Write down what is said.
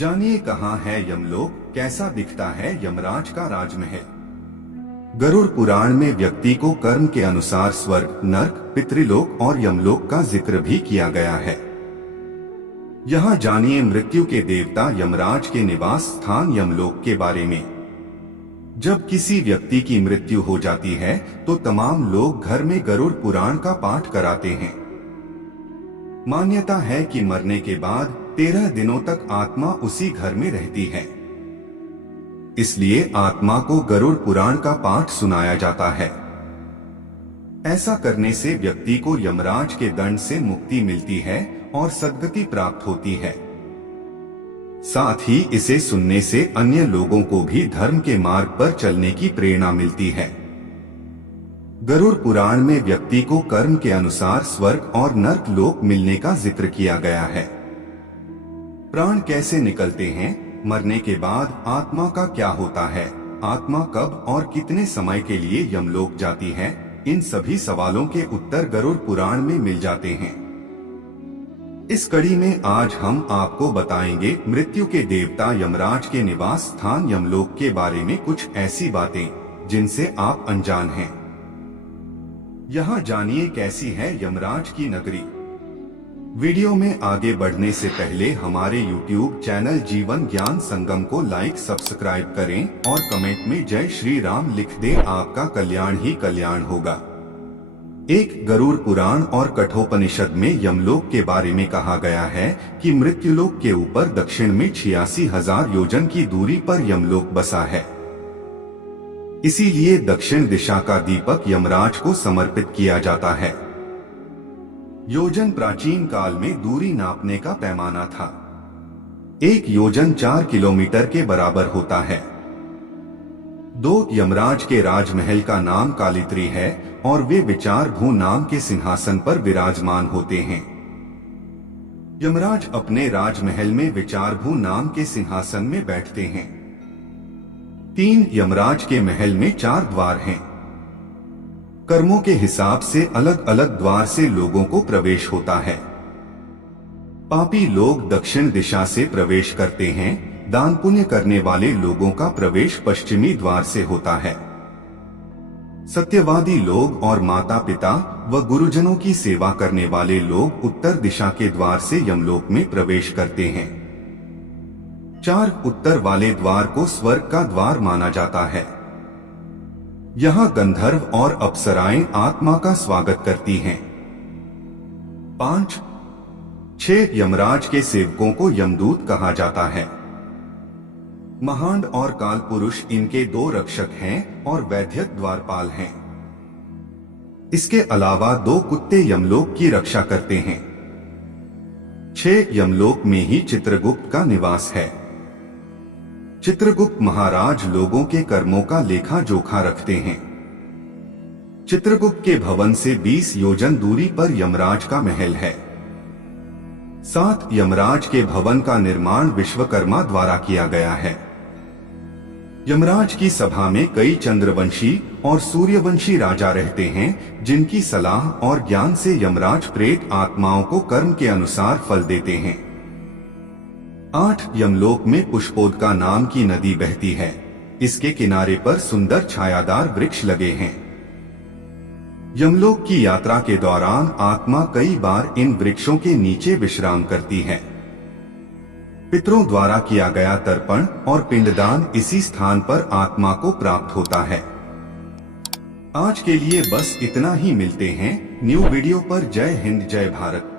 जानिए कहाँ है यमलोक, कैसा दिखता है यमराज का राजमहल। गरुड़ पुराण में व्यक्ति को कर्म के अनुसार स्वर्ग, नर्क, पितृलोक और यमलोक का जिक्र भी किया गया है। यहाँ जानिए मृत्यु के देवता यमराज के निवास स्थान यमलोक के बारे में। जब किसी व्यक्ति की मृत्यु हो जाती है तो तमाम लोग घर में गरुड़ पुराण का पाठ कराते हैं। मान्यता है कि मरने के बाद 13 दिनों तक आत्मा उसी घर में रहती है, इसलिए आत्मा को गरुड़ पुराण का पाठ सुनाया जाता है। ऐसा करने से व्यक्ति को यमराज के दंड से मुक्ति मिलती है और सद्गति प्राप्त होती है। साथ ही इसे सुनने से अन्य लोगों को भी धर्म के मार्ग पर चलने की प्रेरणा मिलती है। गरुड़ पुराण में व्यक्ति को कर्म के अनुसार स्वर्ग और नर्क लोक मिलने का जिक्र किया गया है। प्राण कैसे निकलते हैं, मरने के बाद आत्मा का क्या होता है, आत्मा कब और कितने समय के लिए यमलोक जाती है, इन सभी सवालों के उत्तर गरुड़ पुराण में मिल जाते हैं। इस कड़ी में आज हम आपको बताएंगे मृत्यु के देवता यमराज के निवास स्थान यमलोक के बारे में कुछ ऐसी बातें जिनसे आप अनजान हैं। यहाँ जानिए कैसी है यमराज की नगरी। वीडियो में आगे बढ़ने से पहले हमारे YouTube चैनल जीवन ज्ञान संगम को लाइक सब्सक्राइब करें और कमेंट में जय श्री राम लिख दें, आपका कल्याण ही कल्याण होगा। एक गरुड़ पुराण और कठोपनिषद में यमलोक के बारे में कहा गया है कि मृत्युलोक के ऊपर दक्षिण में 86,000 योजन की दूरी पर यमलोक बसा है। इसीलिए दक्षिण दिशा का दीपक यमराज को समर्पित किया जाता है। योजन प्राचीन काल में दूरी नापने का पैमाना था। एक योजन 4 किलोमीटर के बराबर होता है। 2 यमराज के राजमहल का नाम कालित्री है और वे विचार भू नाम के सिंहासन पर विराजमान होते हैं। यमराज अपने राजमहल में विचार भू नाम के सिंहासन में बैठते हैं। 3 यमराज के महल में 4 द्वार हैं। कर्मों के हिसाब से अलग अलग द्वार से लोगों को प्रवेश होता है। पापी लोग दक्षिण दिशा से प्रवेश करते हैं, दान पुण्य करने वाले लोगों का प्रवेश पश्चिमी द्वार से होता है। सत्यवादी लोग और माता पिता व गुरुजनों की सेवा करने वाले लोग उत्तर दिशा के द्वार से यमलोक में प्रवेश करते हैं। 4 उत्तर वाले द्वार को स्वर्ग का द्वार माना जाता है। यहाँ गंधर्व और अप्सराएं आत्मा का स्वागत करती हैं। 5, 6 यमराज के सेवकों को यमदूत कहा जाता है। महांड और काल पुरुष इनके 2 रक्षक हैं और वैद्यक द्वारपाल हैं। इसके अलावा 2 कुत्ते यमलोक की रक्षा करते हैं। 6 यमलोक में ही चित्रगुप्त का निवास है। चित्रगुप्त महाराज लोगों के कर्मों का लेखा जोखा रखते हैं। चित्रगुप्त के भवन से 20 योजन दूरी पर यमराज का महल है। 7 यमराज के भवन का निर्माण विश्वकर्मा द्वारा किया गया है। यमराज की सभा में कई चंद्रवंशी और सूर्यवंशी राजा रहते हैं, जिनकी सलाह और ज्ञान से यमराज प्रेत आत्माओं को कर्म के अनुसार फल देते हैं। 8 यमलोक में पुष्पोदका नाम की नदी बहती है। इसके किनारे पर सुंदर छायादार वृक्ष लगे हैं। यमलोक की यात्रा के दौरान आत्मा कई बार इन वृक्षों के नीचे विश्राम करती है। पितरों द्वारा किया गया तर्पण और पिंडदान इसी स्थान पर आत्मा को प्राप्त होता है। आज के लिए बस इतना ही, मिलते हैं न्यू वीडियो पर। जय हिंद, जय भारत।